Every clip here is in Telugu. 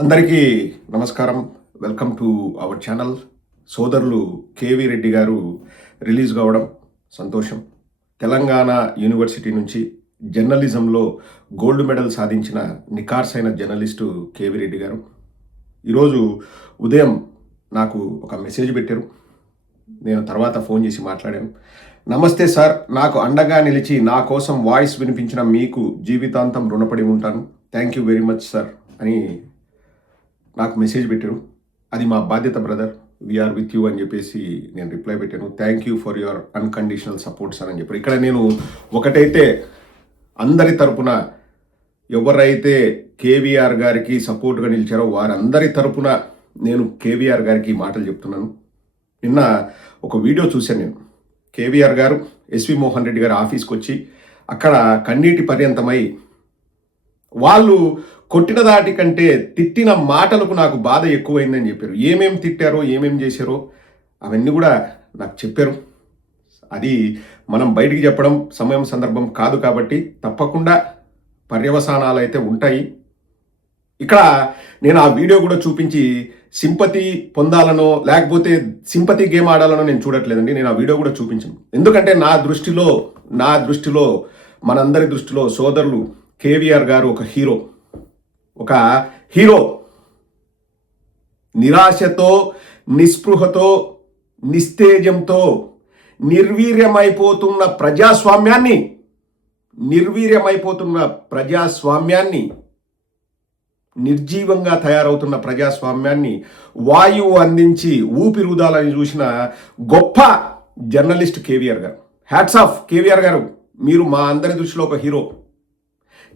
అందరికీ నమస్కారం. Welcome to our channel. సోదరులు కేవీ రెడ్డి గారు రిలీజ్ కావడం సంతోషం. తెలంగాణ యూనివర్సిటీ నుంచి జర్నలిజంలో గోల్డ్ మెడల్ సాధించిన నికార్సైన జర్నలిస్టు కేవీ రెడ్డి గారు ఈరోజు ఉదయం నాకు ఒక మెసేజ్ పెట్టారు. నేను తర్వాత ఫోన్ చేసి మాట్లాడాను. నమస్తే సార్, నాకు అండగా నిలిచి నా కోసం వాయిస్ వినిపించిన మీకు జీవితాంతం రుణపడి ఉంటాను. Thank you very much sir అని నాకు మెసేజ్ పెట్టారు. అది మా బాధ్యత బ్రదర్, వీఆర్ విత్ యూ అని చెప్పేసి నేను రిప్లై పెట్టాను. Thank you for your unconditional support sir అని చెప్పారు. ఇక్కడ నేను ఒకటైతే అందరి తరపున ఎవరైతే కేవీఆర్ గారికి సపోర్ట్గా నిలిచారో వారందరి తరపున నేను కేవీఆర్ గారికి మాటలు చెప్తున్నాను. నిన్న ఒక వీడియో చూశాను నేను. కేవీఆర్ గారు ఎస్వి మోహన్ రెడ్డి గారి ఆఫీస్కి వచ్చి అక్కడ కన్నీటి పర్యంతమై వాళ్ళు కొట్టిన దాటి కంటే తిట్టిన మాటలకు నాకు బాధ ఎక్కువైందని చెప్పారు. ఏమేం తిట్టారో ఏమేం చేశారో అవన్నీ కూడా నాకు చెప్పారు. అది మనం బయటికి చెప్పడం సమయం సందర్భం కాదు కాబట్టి తప్పకుండా పర్యవసానాలు అయితే ఉంటాయి. ఇక్కడ నేను ఆ వీడియో కూడా చూపించి సింపతి పొందాలనో లేకపోతే సింపతి గేమ్ ఆడాలనో నేను చూడట్లేదండి. నేను ఆ వీడియో కూడా చూపించాను. ఎందుకంటే నా దృష్టిలో మనందరి దృష్టిలో సోదరులు కేవీఆర్ గారు ఒక హీరో. నిరాశతో, నిస్పృహతో, నిస్తేజంతో నిర్వీర్యమైపోతున్న ప్రజాస్వామ్యాన్ని నిర్జీవంగా తయారవుతున్న ప్రజాస్వామ్యాన్ని వాయువు అందించి ఊపిరుదాలని చూసిన గొప్ప జర్నలిస్ట్ కేవీఆర్ గారు. హ్యాట్స్ ఆఫ్ కేవీఆర్ గారు, మీరు మా అందరి దృష్టిలో ఒక హీరో.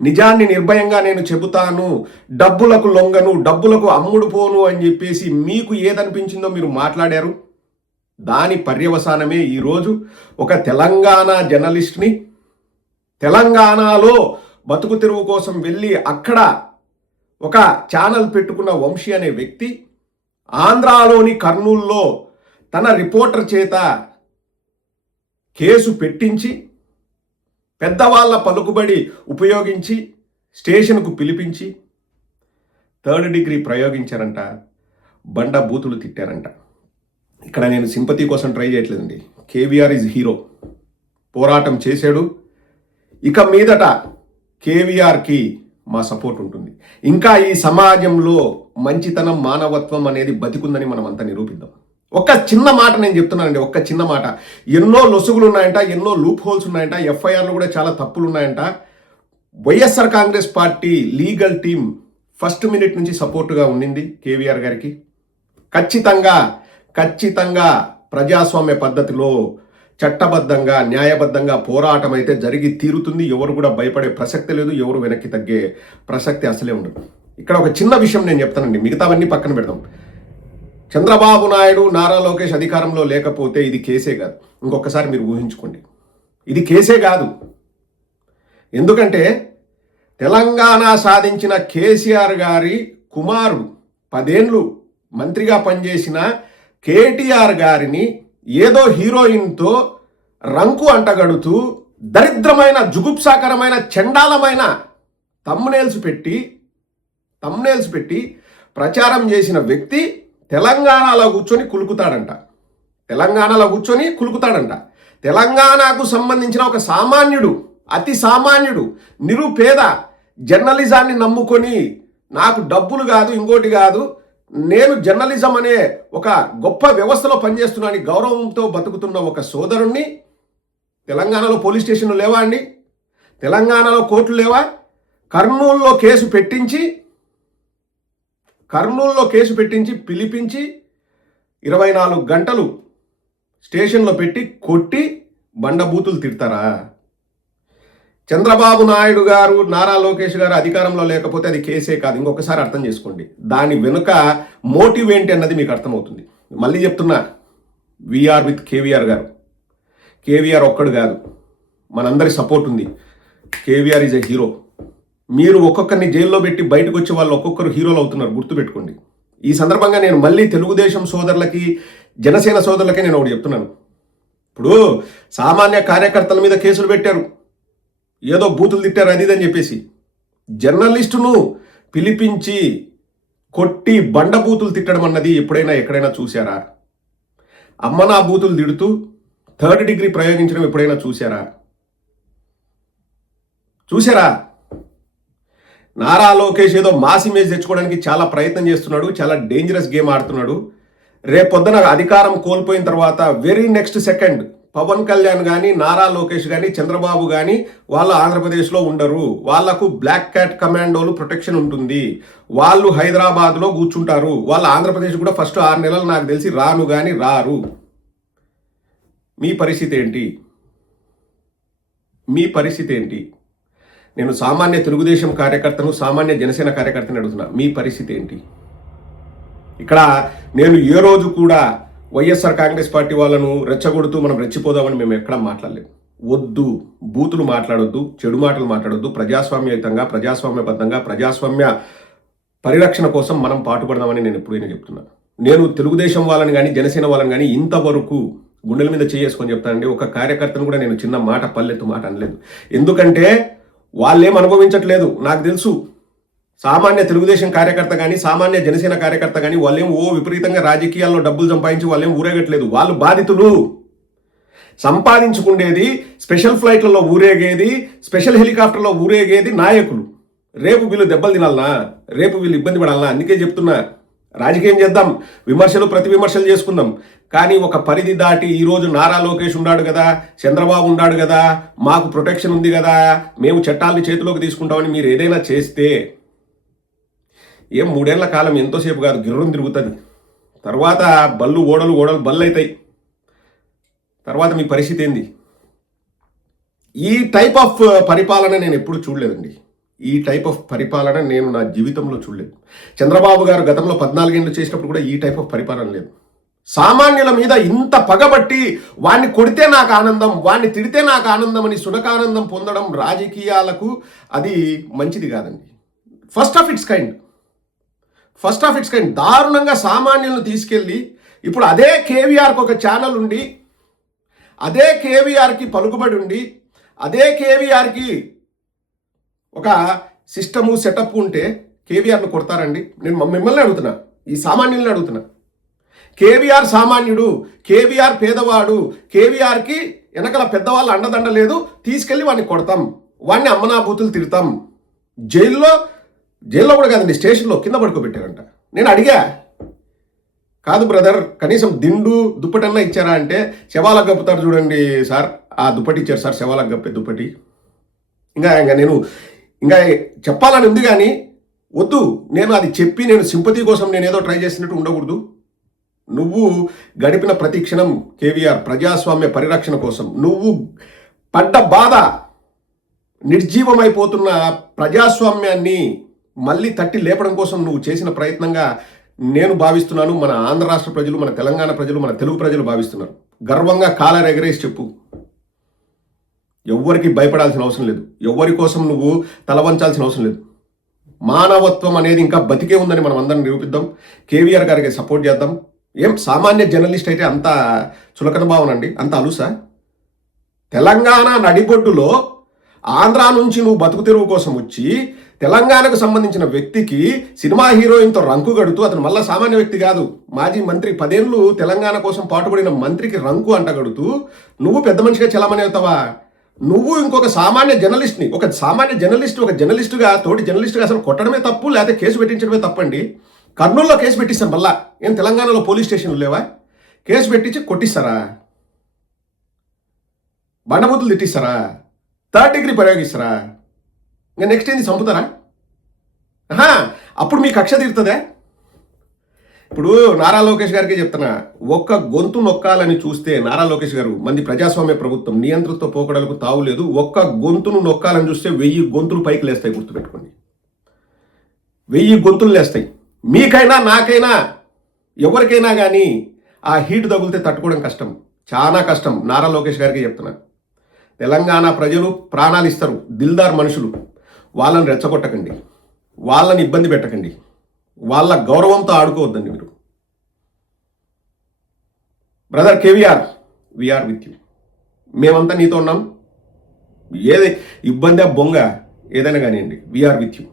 నిజాన్ని నిర్భయంగా నేను చెబుతాను, డబ్బులకు లొంగను, డబ్బులకు అమ్ముడు పోను అని చెప్పేసి మీకు ఏదనిపించిందో మీరు మాట్లాడారు. దాని పర్యవసానమే ఈరోజు ఒక తెలంగాణ జర్నలిస్ట్ని తెలంగాణలో బతుకు తెరువు కోసం వెళ్ళి అక్కడ ఒక ఛానల్ పెట్టుకున్న వంశీ అనే వ్యక్తి ఆంధ్రాలోని కర్నూల్లో తన రిపోర్టర్ చేత కేసు పెట్టించి పెద్దవాళ్ళ పలుకుబడి ఉపయోగించి స్టేషన్కు పిలిపించి 3rd డిగ్రీ ప్రయోగించారంట, బండ బూతులు తిట్టారంట. ఇక్కడ నేను సింపతి కోసం ట్రై చేయట్లేదండి. కేవీఆర్ ఈజ్ హీరో, పోరాటం చేశాడు. ఇక మీదట కేవీఆర్కి మా సపోర్ట్ ఉంటుంది. ఇంకా ఈ సమాజంలో మంచితనం, మానవత్వం అనేది బతికుందని మనం అంతా నిరూపిద్దాం. ఒక చిన్న మాట నేను చెప్తున్నానండి, ఒక చిన్న మాట. ఎన్నో లొసుగులు ఉన్నాయంట, ఎన్నో లూప్ హోల్స్ ఉన్నాయంట, ఎఫ్ఐఆర్లు కూడా చాలా తప్పులు ఉన్నాయంట. YSR Congress party legal team first minute నుంచి సపోర్టుగా ఉండింది కేవీఆర్ గారికి. ఖచ్చితంగా ప్రజాస్వామ్య పద్ధతిలో చట్టబద్ధంగా, న్యాయబద్ధంగా పోరాటం అయితే జరిగి తీరుతుంది. ఎవరు కూడా భయపడే ప్రసక్తి లేదు, ఎవరు వెనక్కి తగ్గే ప్రసక్తి అసలే ఉండదు. ఇక్కడ ఒక చిన్న విషయం నేను చెప్తానండి, మిగతావన్నీ పక్కన పెడదాం. చంద్రబాబు నాయుడు, నారా లోకేష్ అధికారంలో లేకపోతే ఇది కేసే కాదు. ఇంకొకసారి మీరు ఊహించుకోండి, ఇది కేసే కాదు. ఎందుకంటే తెలంగాణ సాధించిన కేసీఆర్ గారి కుమారుడు 10 ఏళ్ళు మంత్రిగా పనిచేసిన కేటీఆర్ గారిని ఏదో హీరోయిన్తో రంకు అంటగడుతూ దరిద్రమైన, జుగుప్సాకరమైన, చండాలమైన తమ్నేల్స్ పెట్టి ప్రచారం చేసిన వ్యక్తి తెలంగాణలో కూర్చొని కులుకుతాడంట. తెలంగాణకు సంబంధించిన ఒక సామాన్యుడు, అతి సామాన్యుడు, నిరుపేద జర్నలిజాన్ని నమ్ముకొని నాకు డబ్బులు కాదు, ఇంకోటి కాదు, నేను జర్నలిజం అనే ఒక గొప్ప వ్యవస్థలో పనిచేస్తున్నాను గౌరవంతో బతుకుతున్న ఒక సోదరుణ్ణి తెలంగాణలో పోలీస్ స్టేషన్లు లేవా అండి? తెలంగాణలో కోర్టులు లేవా? కర్నూలులో కేసు పెట్టించి పిలిపించి 24 గంటలు స్టేషన్లో పెట్టి కొట్టి బండబూతులు తిడతారా? చంద్రబాబు నాయుడు గారు, నారా లోకేష్ గారు అధికారంలో లేకపోతే అది కేసే కాదు. ఇంకొకసారి అర్థం చేసుకోండి. దాని వెనుక మోటివ్ ఏంటి అన్నది మీకు అర్థమవుతుంది. మళ్ళీ చెప్తున్నా, వీఆర్ విత్ కేవీఆర్ గారు. కేవీఆర్ ఒక్కడు కాదు, మనందరి సపోర్ట్ ఉంది. KVR is a hero. మీరు ఒక్కొక్కరిని జైల్లో పెట్టి బయటకు వచ్చే వాళ్ళు ఒక్కొక్కరు హీరోలు అవుతున్నారు, గుర్తుపెట్టుకోండి. ఈ సందర్భంగా నేను మళ్ళీ తెలుగుదేశం సోదరులకి, జనసేన సోదరులకి నేను ఒకటి చెప్తున్నాను. ఇప్పుడు సామాన్య కార్యకర్తల మీద కేసులు పెట్టారు, ఏదో బూతులు తిట్టారు, అది అని చెప్పేసి. జర్నలిస్టును పిలిపించి కొట్టి బండబూతులు తిట్టడం అన్నది ఎప్పుడైనా ఎక్కడైనా చూశారా? అమ్మ నా బూతులు తిడుతూ 3rd డిగ్రీ ప్రయోగించడం ఎప్పుడైనా చూశారా? నారా లోకేష్ ఏదో మాస్ ఇమేజ్ తెచ్చుకోవడానికి చాలా ప్రయత్నం చేస్తున్నాడు, చాలా డేంజరస్ గేమ్ ఆడుతున్నాడు. రేపొద్దున అధికారం కోల్పోయిన తర్వాత very next second Pawan Kalyan కానీ, నారా లోకేష్ కానీ, చంద్రబాబు కానీ వాళ్ళు ఆంధ్రప్రదేశ్లో ఉండరు. వాళ్లకు బ్లాక్ క్యాట్ కమాండోలు ప్రొటెక్షన్ ఉంటుంది. వాళ్ళు హైదరాబాద్లో కూర్చుంటారు. వాళ్ళు ఆంధ్రప్రదేశ్ కూడా ఫస్ట్ 6 నెలలు నాకు తెలిసి రాను కానీ రారు. మీ పరిస్థితి ఏంటి? నేను సామాన్య తెలుగుదేశం కార్యకర్తను, సామాన్య జనసేన కార్యకర్తని అడుగుతున్నా, మీ పరిస్థితి ఏంటి? ఇక్కడ నేను ఏ రోజు కూడా వైఎస్ఆర్ కాంగ్రెస్ పార్టీ వాళ్ళను రెచ్చగొడుతూ మనం రెచ్చిపోదామని మేము ఎక్కడా మాట్లాడలేదు. వద్దు, బూతులు మాట్లాడొద్దు, చెడు మాటలు మాట్లాడొద్దు. ప్రజాస్వామ్యయుతంగా, ప్రజాస్వామ్యబద్ధంగా, ప్రజాస్వామ్య పరిరక్షణ కోసం మనం పాటుపడదామని నేను ఎప్పుడైనా చెప్తున్నాను. నేను తెలుగుదేశం వాళ్ళని కానీ, జనసేన వాళ్ళని కానీ ఇంతవరకు గుండెల మీద చేసుకొని చెప్తానండి, ఒక కార్యకర్తను కూడా నేను చిన్న మాట, పల్లెత్తు మాట అనలేదు. ఎందుకంటే వాళ్ళేం అనుభవించట్లేదు నాకు తెలుసు. సామాన్య తెలుగుదేశం కార్యకర్త కానీ, సామాన్య జనసేన కార్యకర్త కానీ వాళ్ళేం విపరీతంగా రాజకీయాల్లో డబ్బులు సంపాదించి వాళ్ళేం ఊరేగట్లేదు. వాళ్ళు బాధితులు. సంపాదించుకునేది, స్పెషల్ ఫ్లైట్లలో ఊరేగేది, స్పెషల్ హెలికాప్టర్లో ఊరేగేది నాయకులు. రేపు వీళ్ళు దెబ్బలు తినాలనా? రేపు వీళ్ళు ఇబ్బంది పడాలనా? అందుకే చెప్తున్నా, రాజకీయం చేద్దాం, విమర్శలు ప్రతి విమర్శలు చేసుకుందాం, కానీ ఒక పరిధి దాటి ఈరోజు నారా లోకేష్ ఉన్నాడు కదా, చంద్రబాబు ఉన్నాడు కదా, మాకు ప్రొటెక్షన్ ఉంది కదా, మేము చట్టాలని చేతిలోకి తీసుకుంటామని మీరు ఏదైనా చేస్తే 3 ఏళ్ల కాలం ఎంతోసేపు కాదు, గిర్రం తిరుగుతుంది. తర్వాత ఓడలు బళ్ళు అవుతాయి. తర్వాత మీ పరిస్థితి ఏంది? ఈ టైప్ ఆఫ్ పరిపాలన నేను ఎప్పుడు చూడలేదండి. ఈ టైప్ ఆఫ్ పరిపాలన నేను నా జీవితంలో చూడలేదు. చంద్రబాబు గారు గతంలో 14 ఏళ్ళు చేసినప్పుడు కూడా ఈ టైప్ ఆఫ్ పరిపాలన లేదు. సామాన్యుల మీద ఇంత పగబట్టి వాణ్ణి కొడితే నాకు ఆనందం, వాణ్ణి తిడితే నాకు ఆనందం అని సునకానందం పొందడం రాజకీయాలకు అది మంచిది కాదండి. ఫస్ట్ ఆఫ్ ఇట్స్ కైండ్ దారుణంగా సామాన్యులను తీసుకెళ్ళి ఇప్పుడు అదే కేవీఆర్కి ఒక ఛానల్ ఉండి, అదే కేవీఆర్కి పలుకుబడి ఉండి, అదే కేవీఆర్కి ఒక సిస్టము సెటప్ ఉంటే కేవీఆర్ను కొడతారండి? నేను మిమ్మల్ని అడుగుతున్నా, ఈ సామాన్యుల్ని అడుగుతున్నా. కేవీఆర్ సామాన్యుడు, కేవీఆర్ పేదవాడు, కేవీఆర్కి వెనకల పెద్దవాళ్ళ అండదండ లేదు, తీసుకెళ్ళి వాడిని కొడతాం, వాడిని అమ్మనాభూతులు తిడతాం. జైల్లో కూడా కాదండి, స్టేషన్లో కింద పడుకోబెట్టారంట. నేను అడిగా, కాదు బ్రదర్, కనీసం దిండు దుప్పటన్నా ఇచ్చారా అంటే, శవాలకు గప్పుతారు చూడండి సార్, ఆ దుప్పటి ఇచ్చారు సార్, శవాలకు గప్పే దుప్పటి. నేను చెప్పాలని ఉంది కానీ వద్దు. నేను అది చెప్పి నేను సింపతి కోసం నేను ఏదో ట్రై చేసినట్టు ఉండకూడదు. నువ్వు గడిపిన ప్రతి క్షణం కేవీఆర్ ప్రజాస్వామ్య పరిరక్షణ కోసం, నువ్వు పడ్డ బాధ, నిర్జీవమైపోతున్న ప్రజాస్వామ్యాన్ని మళ్ళీ తట్టి లేపడం కోసం నువ్వు చేసిన ప్రయత్నంగా నేను భావిస్తున్నాను. మన ఆంధ్ర రాష్ట్ర ప్రజలు, మన తెలంగాణ ప్రజలు, మన తెలుగు ప్రజలు భావిస్తున్నారు. గర్వంగా కాలర్ ఎగరేసి చెప్పు. ఎవ్వరికి భయపడాల్సిన అవసరం లేదు, ఎవరి కోసం నువ్వు తలవంచాల్సిన అవసరం లేదు. మానవత్వం అనేది ఇంకా బతికే ఉందని మనం అందరం నిరూపిద్దాం. కేవీఆర్ గారికి సపోర్ట్ చేద్దాం. సామాన్య జర్నలిస్ట్ అయితే అంత చులకన భావనండి, అంత అలుసా? తెలంగాణ నడిబొడ్డులో ఆంధ్ర నుంచి నువ్వు బతుకు తెరువు కోసం వచ్చి తెలంగాణకు సంబంధించిన వ్యక్తికి సినిమా హీరోయిన్తో రంకు గడుతూ, అతను మళ్ళా సామాన్య వ్యక్తి కాదు, మాజీ మంత్రి, 10 ఏళ్ళు తెలంగాణ కోసం పాటుపడిన మంత్రికి రంకు అంటగడుతూ నువ్వు పెద్ద మనిషిగా చలామణి అవుతావా? నువ్వు ఇంకొక సామాన్య జర్నలిస్ట్ని, ఒక జర్నలిస్టుగా తోటి జర్నలిస్టుగా అసలు కొట్టడమే తప్పు, లేకపోతే కేసు పెట్టించడమే తప్పండి. కర్నూలులో కేసు పెట్టిస్తాను, మళ్ళా ఏం తెలంగాణలో పోలీస్ స్టేషన్లు లేవా? కేసు పెట్టించి కొట్టిస్తారా? బండబూతులు తిట్టిస్తారా? 3rd degree ప్రయోగిస్తారా? ఇంకా నెక్స్ట్ ఏంది, చంపుతారా? అప్పుడు మీ కక్ష తీరుతుందా? ఇప్పుడు నారా లోకేష్ గారికి చెప్తున్నా, ఒక్క గొంతు నొక్కాలని చూస్తే నారా లోకేష్ గారు, మంది ప్రజాస్వామ్య ప్రభుత్వం, నియంతృత్వ పోకడలకు తావులేదు. ఒక్క గొంతును నొక్కాలని చూస్తే 1000 గొంతులు పైకి లేస్తాయి, గుర్తుపెట్టుకోండి. 1000 గొంతులు లేస్తాయి. మీకైనా, నాకైనా, ఎవరికైనా కానీ ఆ హీట్ తగిలితే తట్టుకోవడం కష్టం, చాలా కష్టం. నారా లోకేష్ గారికి చెప్తున్నా, తెలంగాణ ప్రజలు ప్రాణాలు ఇస్తారు, దిల్దార్ మనుషులు. వాళ్ళని రెచ్చగొట్టకండి, వాళ్ళని ఇబ్బంది పెట్టకండి, వాళ్ళ గౌరవంతో ఆడుకోవద్దండి మీరు. Brother KVR, we are with you. మేమంతా నీతో ఉన్నాం. ఏది ఇబ్బంది బొంగ ఏదైనా కానివ్వండి, వీఆర్ విత్ యూ.